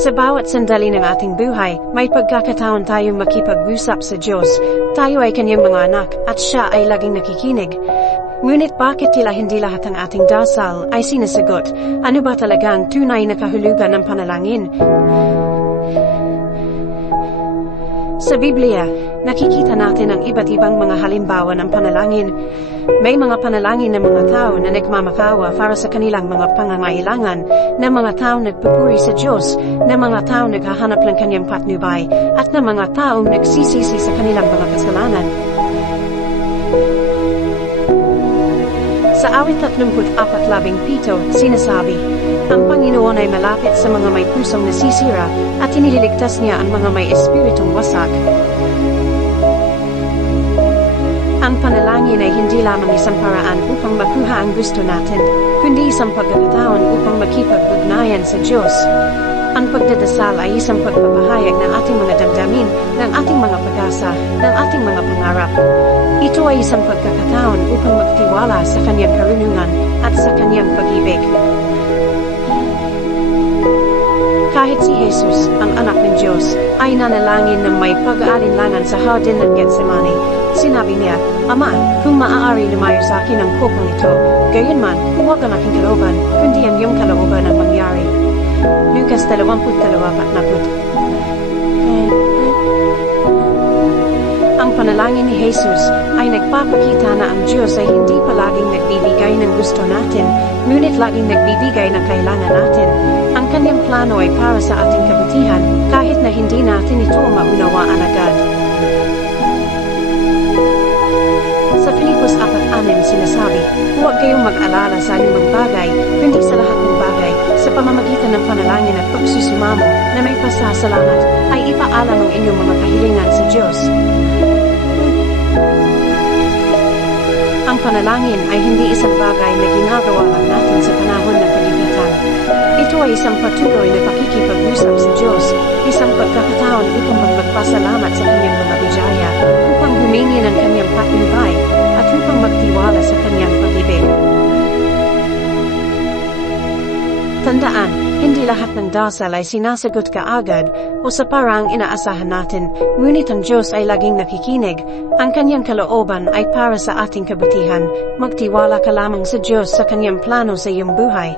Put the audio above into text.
Sa bawat sandali ng ating buhay, may pagkakataon tayong makipag-usap sa Diyos. Tayo ay kanyang mga anak, at siya ay laging nakikinig. Ngunit bakit tila hindi lahat ng ating dasal ay sinasagot? Ano ba talaga ang tunay na kahulugan ng panalangin? Sa Biblia, nakikita natin ang iba't ibang mga halimbawa ng panalangin. May mga panalangin ng mga tao na nagmamakawa para sa kanilang mga pangangailangan, na mga tao nagpupuri sa Diyos, na mga tao naghahanap ng kanyang patnubay, at na mga taong nagsisisi sa kanilang mga kasalanan. Sa awit 34:17, sinasabi, ang Panginoon ay malapit sa mga may pusong nasisira, at iniligtas niya ang mga may espiritong wasak. Ang panalangin ay hindi lamang isang paraan upang makuha ang gusto natin, kundi isang pagkakataon upang makipag-ugnayan sa Diyos. Ang pagdadasal ay isang pagpapahayag ng ating mga damdamin, ng ating mga pag-asa, ng ating mga pangarap. Ito ay isang pagkakataon upang magtiwala sa kanyang karunungan at sa kanyang pag-ibig. Kahit si Jesus, ang anak ng Diyos, ay nanalangin ng may pag-aalinlangan sa hardin ng Getsemani. Sinabi niya, Ama, kung maaari lumayo sa akin ang kopong ito, gayunman, huwag ang aking kalooban, kundi ang iyong kalooban ang mangyari. Lucas 22:40. Ang panalangin ni Jesus ay nagpapakita na ang Diyos ay hindi palaging nagbibigay ng gusto natin, ngunit laging nagbibigay ng kailangan natin. Ang kanyang plano ay para sa ating kabutihan, kahit na hindi natin ito maunawaan agad. Sa Filipos 4:6 sinasabi, huwag kayong mag-alala sa anumang bagay, kundi sa lahat ng bagay, sa pamamagitan ng panalangin at pagsusumamo na may pasasalamat, ay ipaalam ang inyong mga kahilingan sa Diyos. Ang panalangin ay hindi isang bagay na ginagawa lang natin sa panahon ng kagipitan. Ito ay isang patuloy na pakikipag-usap sa Diyos, isang pagkakataon upang magpasalamat sa kanyang mga biyaya, upang humingi ng kanyang patnubay, at upang magtiwala sa kanyang pag-ibig. Tandaan, hindi lahat ng dasal ay sinasagot kaagad o sa parang inaasahan natin, ngunit ang Diyos ay laging nakikinig. Ang kanyang kalooban ay para sa ating kabutihan. Magtiwala ka lamang sa Diyos sa kanyang plano sa iyong buhay.